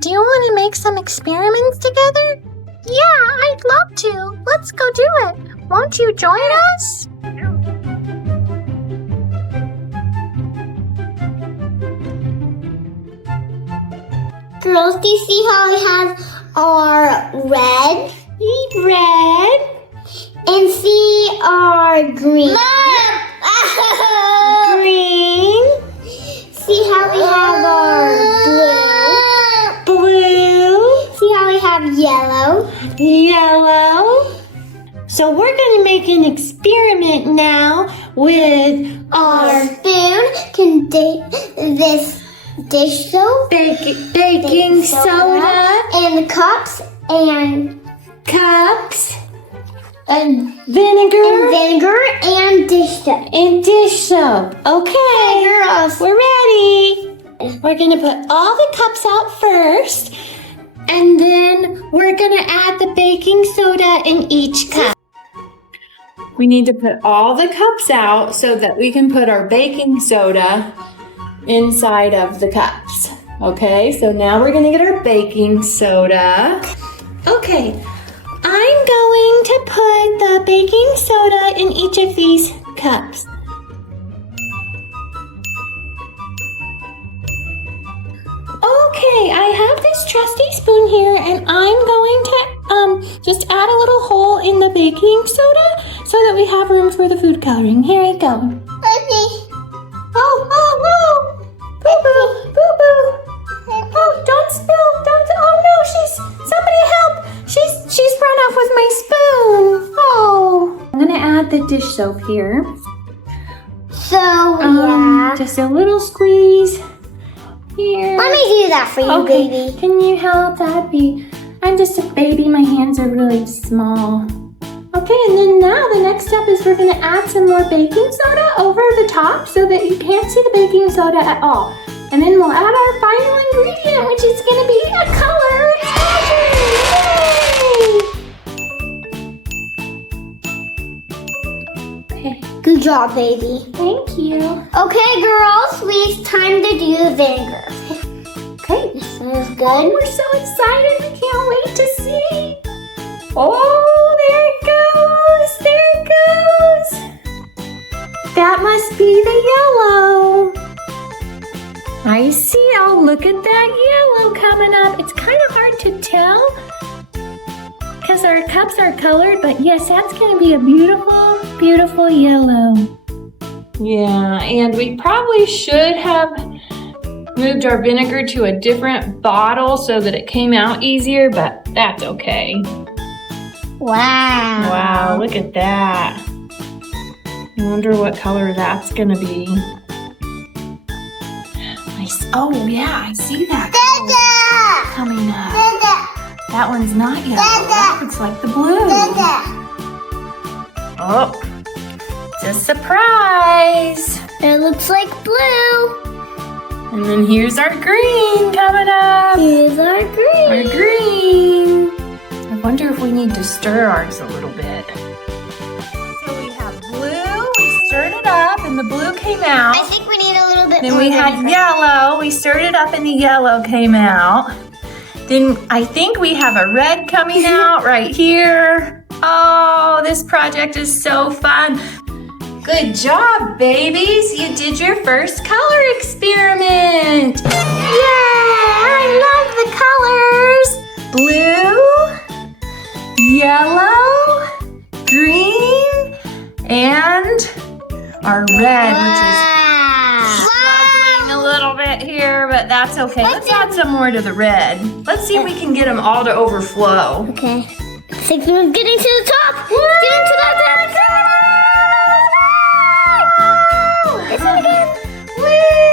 do you want to make some experiments together? Yeah, I'd love to. Let's go do it. Won't you join us? Girls, do you see how we have our red? And see our green. Green. See how we have our blue. See how we have yellow. So we're going to make an experiment now with Our spoon can this dish soap. baking soda, And the cups and vinegar, and dish soap. and dish soap. Okay, Girls. we're ready. We're going to put all the cups out first, and then we're going to add the baking soda in each cup. We need to put all the cups out so that we can put our baking soda inside of the cups. Okay, so now we're gonna get our baking soda. Okay, I'm going to put the baking soda in each of these cups. Okay, I have this trusty spoon here, and I'm going to just add a little hole in the baking soda so that we have room for the food coloring. Here I go. Oh no! Boo-boo! Oh, don't spill! Oh no, somebody help! She's run off with my spoon! Oh! I'm gonna add the dish soap here. So, yeah. Just a little squeeze here. Let me do that for you, Okay, baby. can you help that be? I'm just a baby, my hands are really small. Okay, and then now the next step is we're gonna add some more baking soda over the top so that you can't see the baking soda at all. And then we'll add our final ingredient, which is gonna be a color explosion! Yay! Okay, Good job, baby. thank you. Okay, girls, it's time to do the vinegar. Okay, This is good. oh, we're so excited, we can't wait to see. Oh, there it goes! That must be the yellow. I see, oh, look at that yellow coming up. It's kind of hard to tell because our cups are colored, but yes, that's going to be a beautiful, beautiful yellow. Yeah, and we probably should have moved our vinegar to a different bottle so that it came out easier, but that's okay. Wow. Wow, look at that. I wonder what color that's gonna be. Nice. Oh yeah, I see that coming up. That one's not yellow. That looks like the blue. Oh, it's a surprise. It looks like blue. And then here's our green coming up. Here's our green. Our green. I wonder if we need to stir ours a little bit. So we have blue, we stirred it up and the blue came out. I think we need a little bit Then more we had vinegar. yellow, we stirred it up and the yellow came out. Then I think we have a red coming out right here. Oh, this project is so fun. Good job, babies. You did your first color experiment. Yeah, I love the colors. Blue, yellow, green, and our red, which is struggling a little bit here, but that's okay. Let's add some more to the red. Let's see if we can get them all to overflow. Okay. I think we're getting to the top. Let's get into that top. Whee!